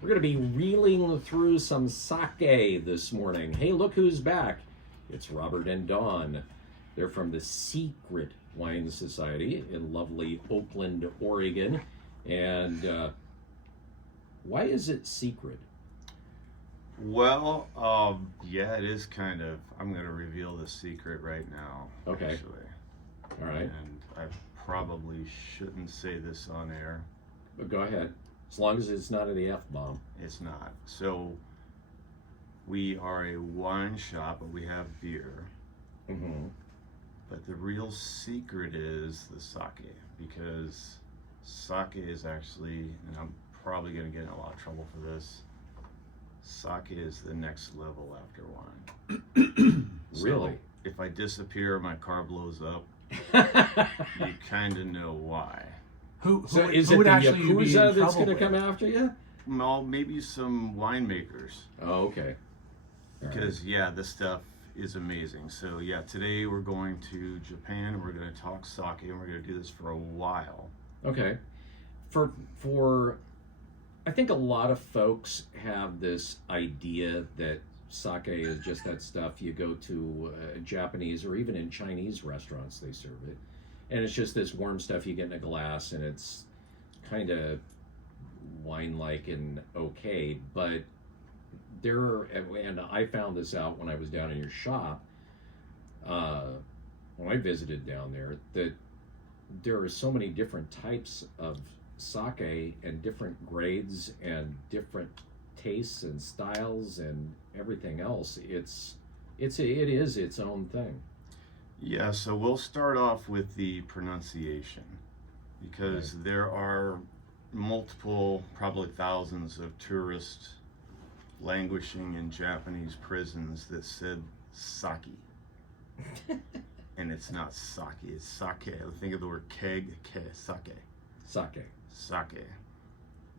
We're going to be reeling through some sake this morning. Hey, look who's back. It's Robert and Dawn. They're from the Secret Wine Society in lovely Oakland, Oregon. And why is it secret? Well, yeah, it is kind of. I'm going to reveal the secret right now. Okay. Actually. All right. And I probably shouldn't say this on air. But go ahead. As long as it's not an F-bomb. It's not. So, we are a wine shop, but we have beer. Mm-hmm. But the real secret is the sake, because sake is actually, and I'm probably going to get in a lot of trouble for this, sake is the next level after wine. Really? So if I disappear, my car blows up, you kind of know why. So is it the Yakuza that's going to come after you? Well, maybe some winemakers. Oh, okay. Because, yeah, this stuff is amazing. So, yeah, today we're going to Japan. We're going to talk sake, and we're going to do this for a while. Okay. For I think a lot of folks have this idea that sake is just that stuff you go to Japanese or even in Chinese restaurants, they serve it. And it's just this warm stuff you get in a glass, and it's kind of wine-like and okay. But and I found this out when I was down in your shop, when I visited down there, that there are so many different types of sake and different grades and different tastes and styles and everything else. It is its own thing. Yeah, so we'll start off with the pronunciation, because there are multiple, probably thousands of tourists languishing in Japanese prisons that said sake. And it's not sake, it's sake. Think of the word keg, sake. Sake. Sake.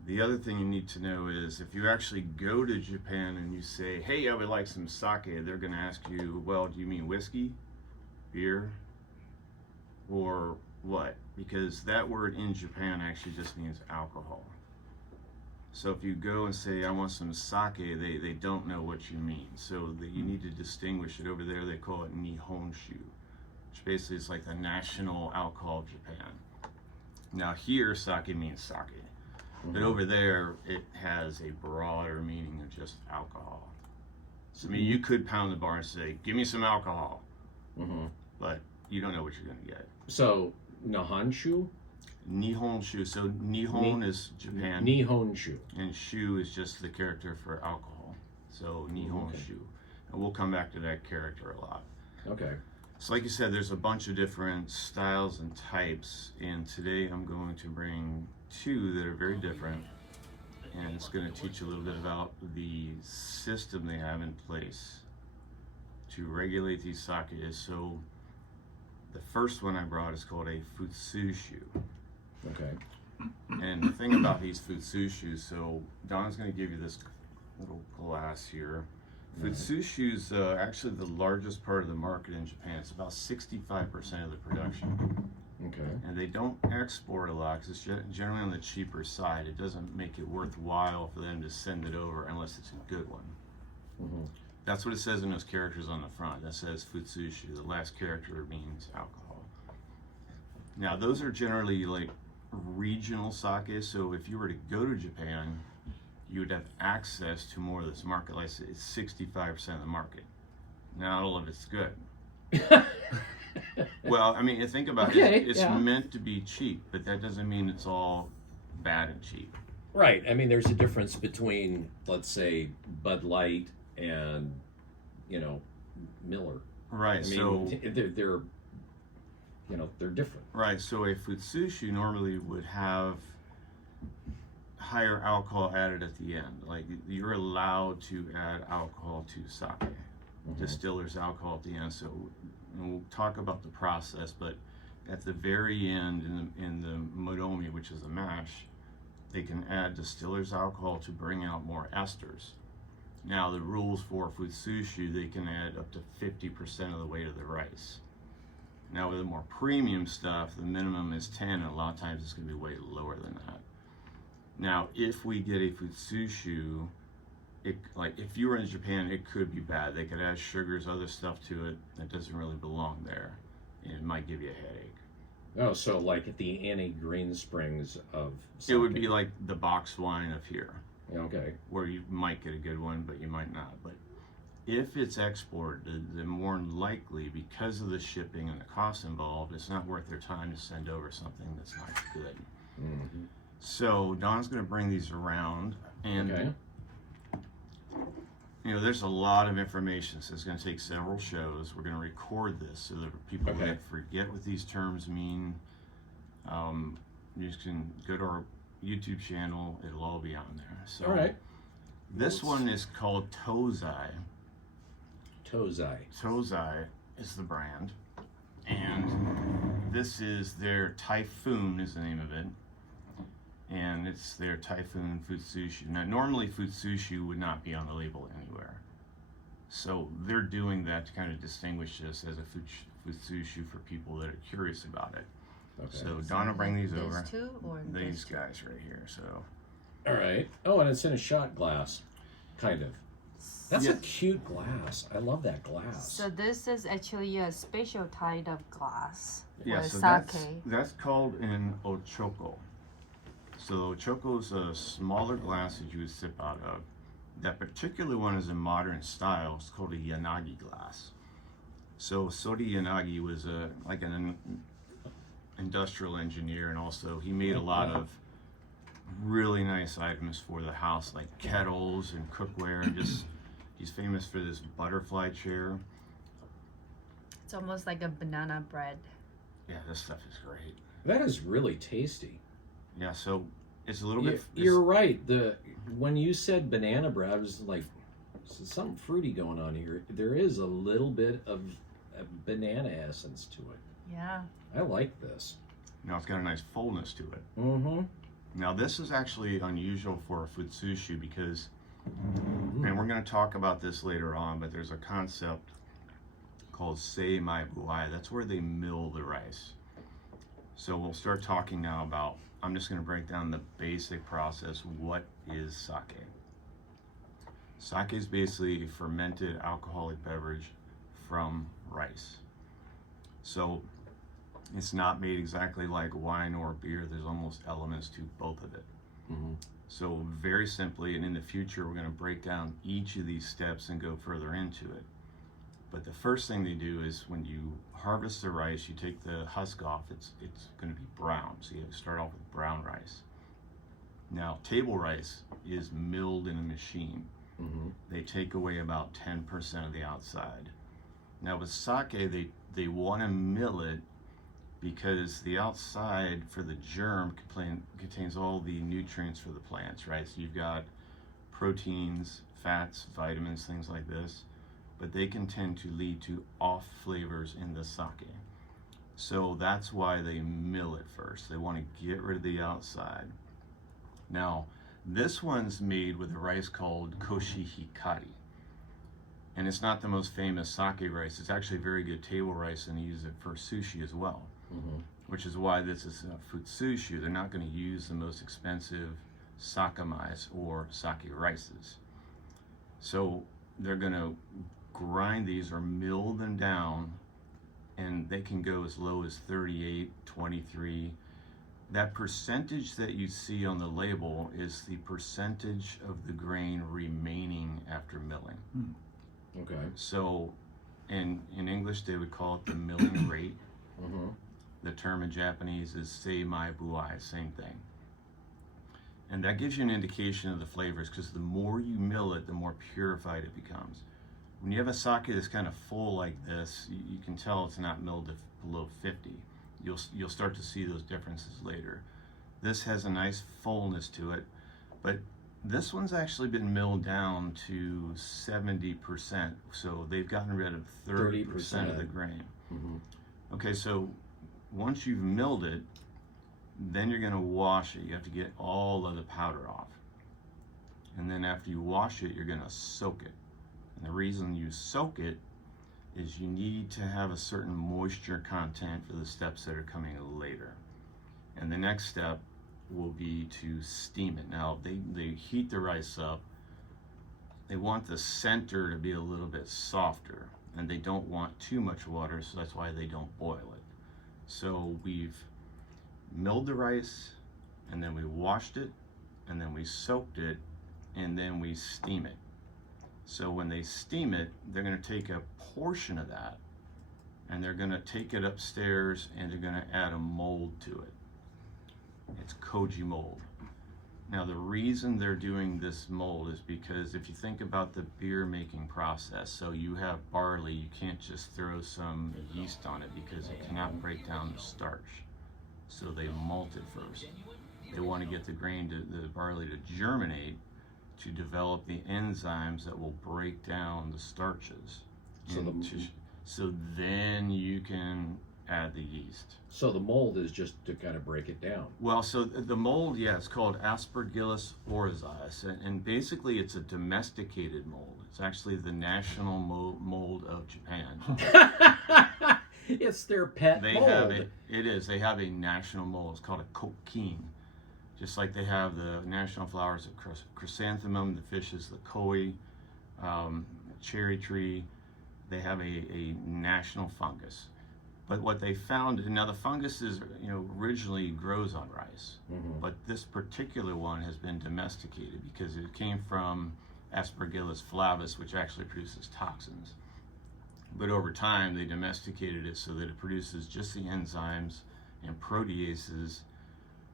The other thing you need to know is if you actually go to Japan and you say, hey, I would like some sake, they're going to ask you, well, do you mean whiskey, beer, or what? Because that word in Japan actually just means alcohol. So if you go and say, I want some sake, they don't know what you mean. So you need to distinguish it. Over there, they call it Nihonshu, which basically is like the national alcohol of Japan. Now here, sake means sake. Mm-hmm. But over there, it has a broader meaning of just alcohol. So I mean, you could pound the bar and say, give me some alcohol. Mm-hmm. But you don't know what you're going to get. So, Nihonshu? Nihonshu. So Nihon is Japan. Nihonshu. And shu is just the character for alcohol. So Nihonshu. Okay. And we'll come back to that character a lot. Okay. So like you said, there's a bunch of different styles and types. And today I'm going to bring two that are very different. And it's going to teach you a little bit about the system they have in place to regulate these sakes. So the first one I brought is called a futsushu. Okay. And the thing about these futsushu, so Don's going to give you this little glass here. Futsushu is actually the largest part of the market in Japan. It's about 65% of the production. Okay. And they don't export a lot because it's generally on the cheaper side. It doesn't make it worthwhile for them to send it over unless it's a good one. Mm-hmm. That's what it says in those characters on the front. That says futsushu. The last character means alcohol. Now, those are generally like regional sake. So if you were to go to Japan, you would have access to more of this market. Like it's 65% of the market. Not all of it's good. Well, I mean, think about it. It's meant to be cheap, but that doesn't mean it's all bad and cheap. Right. I mean, there's a difference between, let's say, Bud Light and, Miller. Right. I mean, so they're different. Right. So a futsushu normally would have higher alcohol added at the end. Like you're allowed to add alcohol to sake. Mm-hmm. Distillers alcohol at the end. So we'll talk about the process, but at the very end in the modomi, which is a mash, they can add distillers alcohol to bring out more esters. Now the rules for futsushu, they can add up to 50% of the weight of the rice. Now with the more premium stuff, the minimum is 10, and a lot of times it's going to be way lower than that. Now, if we get a futsushu, like if you were in Japan, it could be bad. They could add sugars, other stuff to it that doesn't really belong there. And it might give you a headache. Oh, so like at the Annie Green Springs of It would sake. be like the box wine of here, Okay. where you might get a good one, but you might not. But if it's exported, then more than likely, because of the shipping and the costs involved, it's not worth their time to send over something that's not good. Mm-hmm. So Don's going to bring these around, and Okay. you know, there's a lot of information, so it's going to take several shows. We're going to record this so that people Okay. that forget what these terms mean, you just can go to our YouTube channel. It'll all be on there. So All right. this one is called Tozai. Tozai. Tozai is the brand, and this is their Typhoon is the name of it, and it's their Typhoon Futsushu. Now, normally Futsushu would not be on the label anywhere, so they're doing that to kind of distinguish this as a Futsushu for people that are curious about it. Okay. So Donna, bring these over. These two or These two? guys right here. So All right. Oh, and it's in a shot glass, kind of. That's a Yeah. cute glass. I love that glass. So this is actually a special type of glass yeah, for so sake. that's called an ochoko. So ochoko is a smaller glass that you would sip out of. That particular one is a modern style. It's called a yanagi glass. So Sodi Yanagi was like an industrial engineer, and also he made a lot of really nice items for the house, like kettles and cookware, and just he's famous for this butterfly chair. It's almost like a banana bread. Yeah, this stuff is great. That is really tasty. Yeah, so it's a little bit. You're right. When you said banana bread, I was like, something fruity going on here. There is a little bit of banana essence to it. Yeah. I like this. Now it's got a nice fullness to it. Mm-hmm. Now this is actually unusual for a futsushu because, and we're going to talk about this later on, but there's a concept called seimai buai. That's where they mill the rice. So we'll start talking now about, I'm just going to break down the basic process. What is sake? Sake is basically a fermented alcoholic beverage from rice. So it's not made exactly like wine or beer. There's almost elements to both of it. Mm-hmm. So very simply, and in the future, we're going to break down each of these steps and go further into it. But the first thing they do is when you harvest the rice, you take the husk off. It's going to be brown. So you start off with brown rice. Now, table rice is milled in a machine. Mm-hmm. They take away about 10% of the outside. Now with sake, they want to mill it because the outside for the germ contains all the nutrients for the plants, right? So you've got proteins, fats, vitamins, things like this, but they can tend to lead to off flavors in the sake. So that's why they mill it first. They want to get rid of the outside. Now, this one's made with a rice called koshihikari. And it's not the most famous sake rice. It's actually very good table rice, and they use it for sushi as well. Mm-hmm. Which is why this is a futsushu. They're not going to use the most expensive sakamais or sake rices. So they're going to grind these or mill them down, and they can go as low as 38, 23. That percentage that you see on the label is the percentage of the grain remaining after milling. Okay. So in English, they would call it the milling rate. Mm-hmm. The term in Japanese is seimai buai, same thing. And that gives you an indication of the flavors, because the more you mill it, the more purified it becomes. When you have a sake that's kind of full like this, you can tell it's not milled below 50. You'll start to see those differences later. This has a nice fullness to it, but this one's actually been milled down to 70%, so they've gotten rid of 30% of the grain. Mm-hmm. Okay, so once you've milled it, then you're going to wash it. You have to get all of the powder off. And then after you wash it, you're going to soak it. And the reason you soak it is you need to have a certain moisture content for the steps that are coming later. And the next step will be to steam it. Now they heat the rice up. They want the center to be a little bit softer, and they don't want too much water, so that's why they don't boil it. So we've milled the rice, and then we washed it, and then we soaked it, and then we steam it. So when they steam it, they're going to take a portion of that, and they're going to take it upstairs, and they're going to add a mold to it. It's koji mold. Now the reason they're doing this mold is because if you think about the beer making process, so you have barley, you can't just throw some yeast on it because it cannot break down the starch. So they malt it first. They want to get the barley to germinate, to develop the enzymes that will break down the starches. So then you can add the yeast. So the mold is just to kind of break it down. Well, so the mold, yeah, it's called Aspergillus oryzis, and basically it's a domesticated mold. It's actually the national mold of Japan. It's their pet They mold. have they have a national mold. It's called a kokin. Just like they have the national flowers of chrysanthemum, the fish is the koi, cherry tree. They have a national fungus. But what they found, now the fungus is, originally grows on rice, but this particular one has been domesticated because it came from Aspergillus flavus, which actually produces toxins. But over time, they domesticated it so that it produces just the enzymes and proteases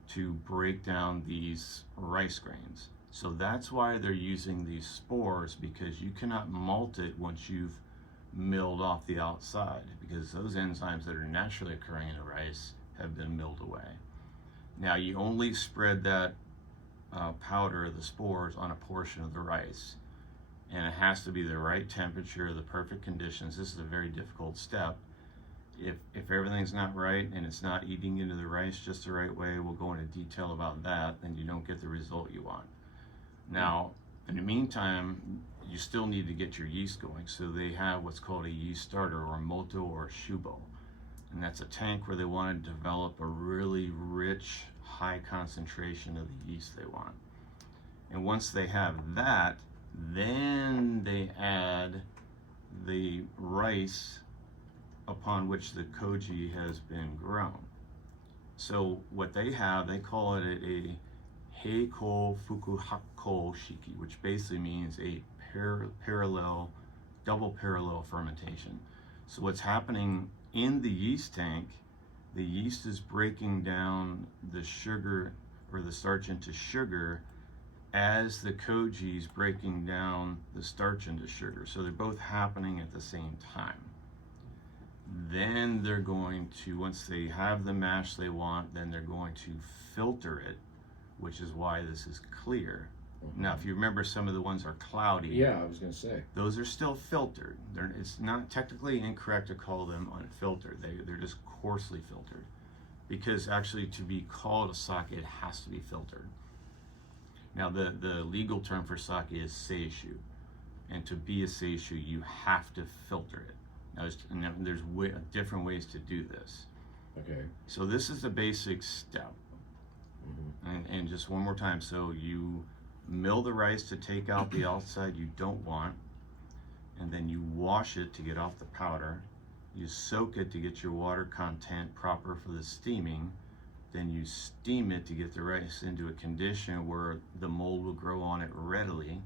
to break down these rice grains. So that's why they're using these spores, because you cannot malt it once you've milled off the outside, because those enzymes that are naturally occurring in the rice have been milled away. Now you only spread that powder, the spores, on a portion of the rice, and it has to be the right temperature, the perfect conditions. This is a very difficult step. If everything's not right and it's not eating into the rice just the right way, we'll go into detail about that, then you don't get the result you want. Now, in the meantime, you still need to get your yeast going. So they have what's called a yeast starter, or moto, or shubo. And that's a tank where they want to develop a really rich, high concentration of the yeast they want. And once they have that, then they add the rice upon which the koji has been grown. So what they have, they call it a heiko fukuhako shiki, which basically means a double parallel fermentation. So what's happening in the yeast tank, the yeast is breaking down the sugar or the starch into sugar as the koji is breaking down the starch into sugar. So they're both happening at the same time. Then they're going to, once they have the mash they want, then they're going to filter it, which is why this is clear. Now, if you remember, some of the ones are cloudy. Yeah, I was going to say. Those are still filtered. It's not technically incorrect to call them unfiltered. They're just coarsely filtered. Because actually, to be called a sake, it has to be filtered. Now, the legal term for sake is seishu. And to be a seishu, you have to filter it. Now, there's different ways to do this. Okay. So this is the basic step. And just one more time. So you mill the rice to take out the outside you don't want, and then you wash it to get off the powder. You soak it to get your water content proper for the steaming. Then you steam it to get the rice into a condition where the mold will grow on it readily.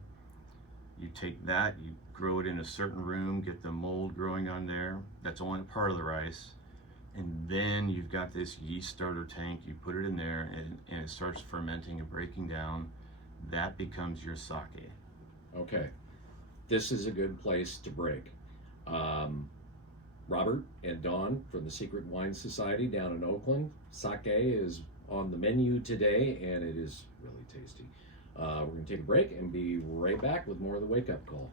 You take that, you grow it in a certain room, get the mold growing on there. That's only part of the rice. And then you've got this yeast starter tank, you put it in there, and it starts fermenting and breaking down. That becomes your sake. Okay. This is a good place to break. Robert and Dawn from the Secret Wine Society down in Oakland. Sake is on the menu today, and it is really tasty. We're going to take a break and be right back with more of the Wake Up Call.